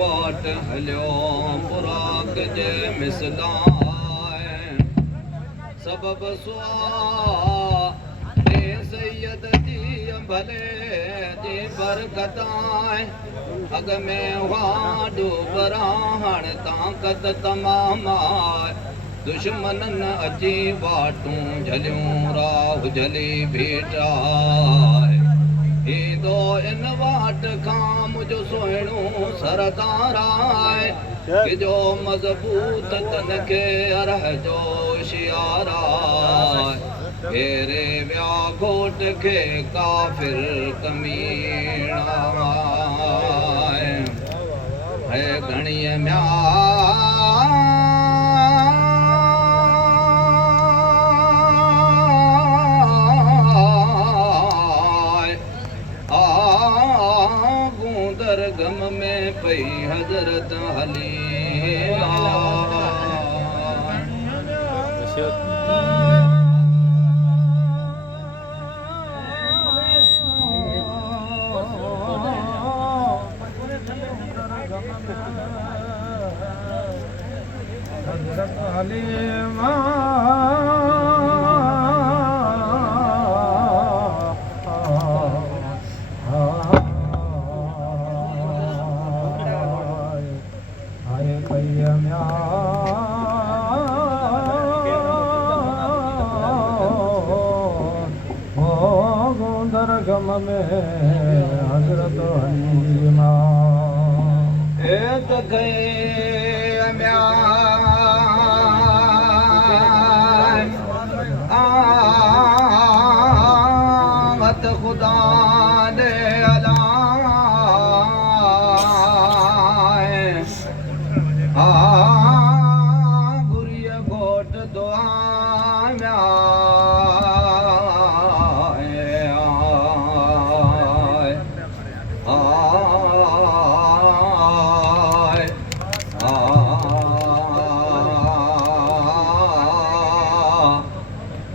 वाट हलियो बुराक जे मिसलाए सबब सुआ दे सैयद जी भले जी बरकताए अग में वाडो बराहण ताकत तमाम दुश्मनन अची वाटूं झलियूं राह झली भेटाए दो इन वाट खां मुझो सोहणो सरदाराए कि जो मज़बूत तन के अरह जो शियाराए घेरे व्या घोट के काफिर कमीणाए है घणीअ म्या गम में पई हजरत हली हजरत हलीमा गम में हजरत हलीमा मत खुदा दे गुरिया घोट दुआ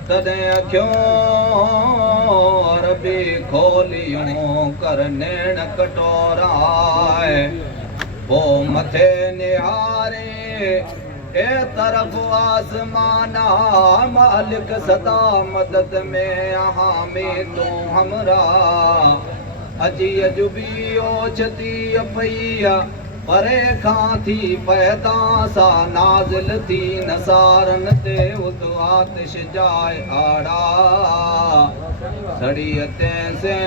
तॾहिं क्यों रबी खोलियूं कर नेण कटोराए वो मथे निहारे ए तरफ आसमाना मालिक सदा मदद में हामी तू हमरा अजी अजुबी ओछती पईया परे खां थी पैदा सा नाज़िल थी नसारन ते उत आतिश जाए आड़ा सड़ियते से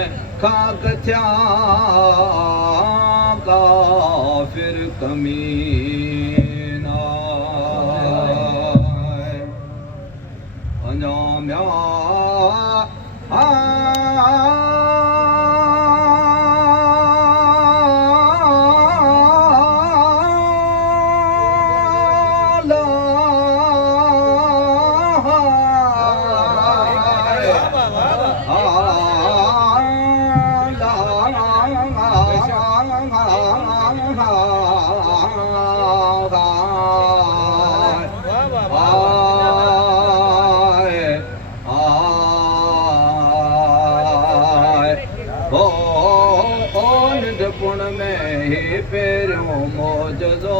खाक थिया काफिर कमीना अंजाम्या पुण में ही पेरियों मौजज़ो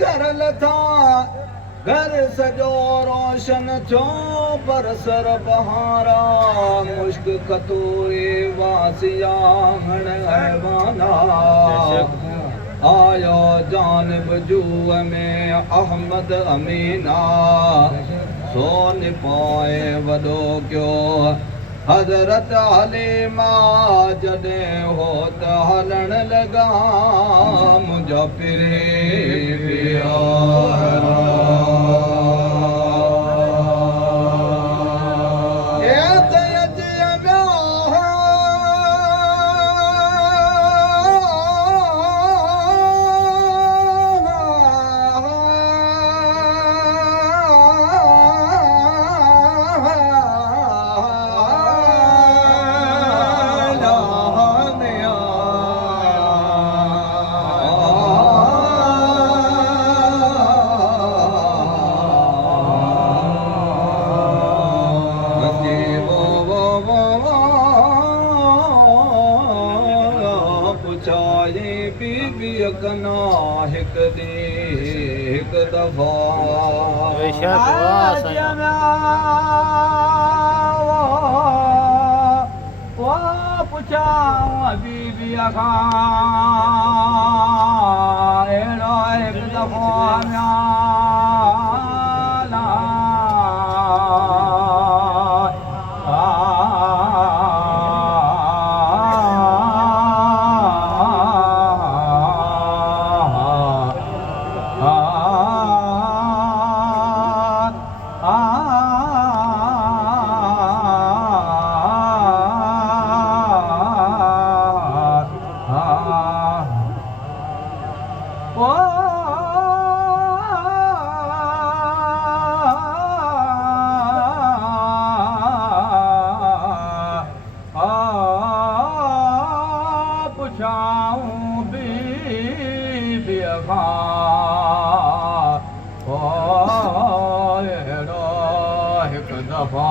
घर लथा घर सॼो रोशन थियो पर सर बहारा मुश्क कतूरी वासिया हण हैवाना आयो जानिब जूअ में अहमद अमीना सोन पाए वॾो कयो हज़रत हलीमा जॾहिं हो त हलण लॻा मुंहिंजा पिरे पिया कना हिक दी हिक दफ़ा पुछां बीबीअ खां अहिड़ो हिक दफ़ो पुछाऊं बीबीअ खां अहिड़ो हिक दफ़ा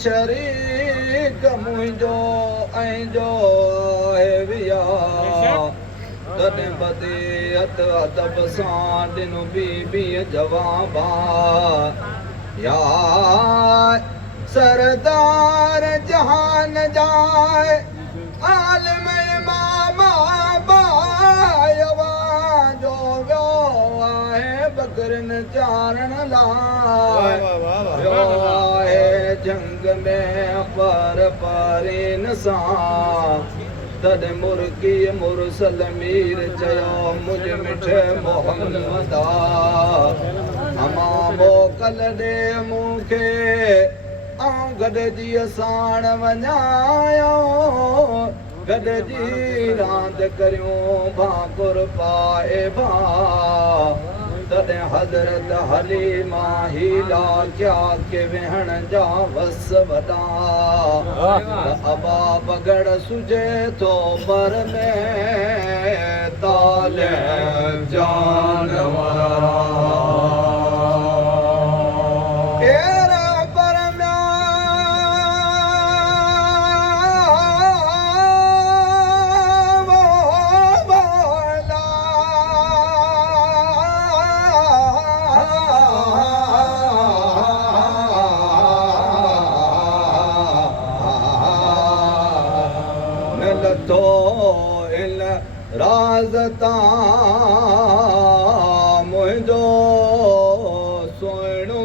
शरीक मुंहिंजो ऐं जो विया तॾहिं बदियत अदब सां ॾिनो बीबीअ जवाबा या सरदार जहान जाए आलिम इमाम बायवा जो वियो आहे बकरनि चारण लाइ वियो आहे जंग में पर पारीन सां तॾहिं मुर्गी मुरसल मीर चयो मुझ मिठे मोहम्मदा अमा मोकल ॾे मूंखे आऊं गॾिजी साण वञायो गॾिजी रांदि करियूं भाकुर पाए भा तॾहिं हज़रत हलीमा हीला क्या के वेहण जा वस वॾा अबा बगड़ सुजे थो पर में ताले जानवरा नथो इन राज़ तां मुंहिंजो सुहिणो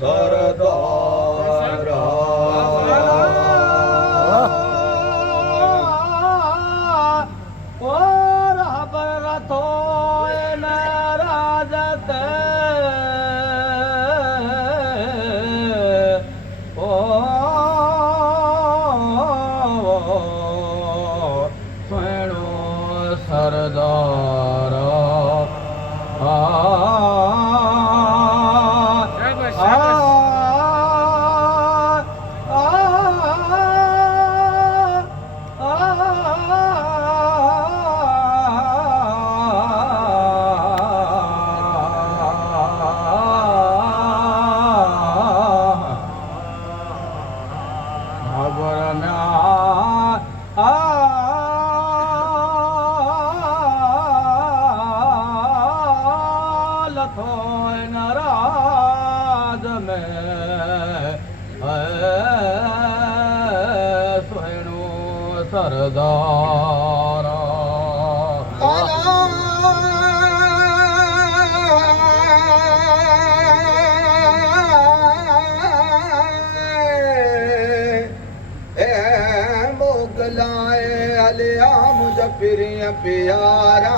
सरदार सरदारा मोगलाए अलिया मुझ प्रिय प्यारा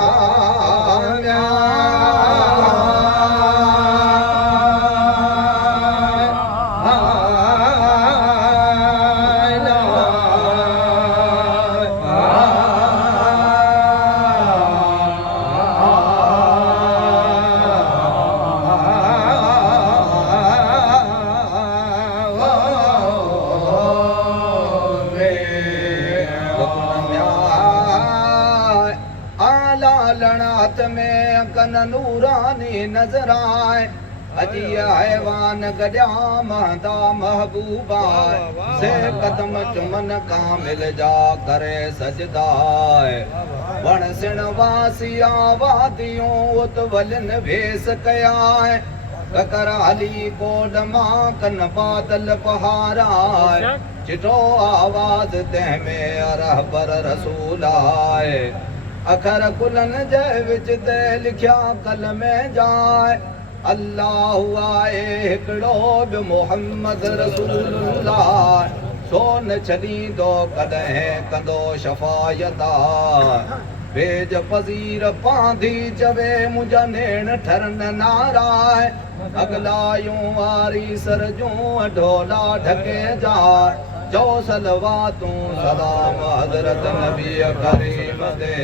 लणात में कन नूरानी नजर आए अजी हैवान गजा महदा महबूबा से कदम चुमन कामिल जा करे सजदाए वण सिण वासिया वादियों उत वलन भेस कयाए ककराली कोड मां कन बादल पहाराए चिठो आवाज तह में रहबर रसूल आए अखर कुलन जे विच ते लिखिया कल में जाए अल्लाह आए हिकिड़ो बि मोहम्मद रसूलुल्लाह सो न छॾींदो कॾहिं कंदो शफ़ायत बेज पज़ीर पांधी चवे मुंहिंजा नेण ठरन नाराए अगलायूं वारी सर जूं ढोला ढके जा जो सलवातूं सलाम हज़रत नबी करीम ते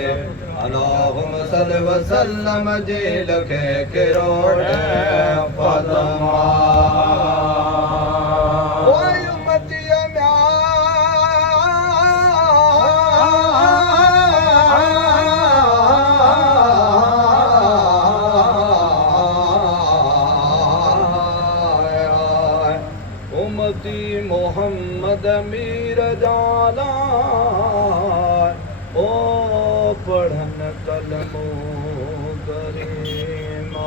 अल्लाहुम्मा सल्लि व सल्लम जे लखे करोड़ फज़मा ओए उम्मती उम्मती मोहम्मद मीर जाला ओ पढ़न कलमो करीमा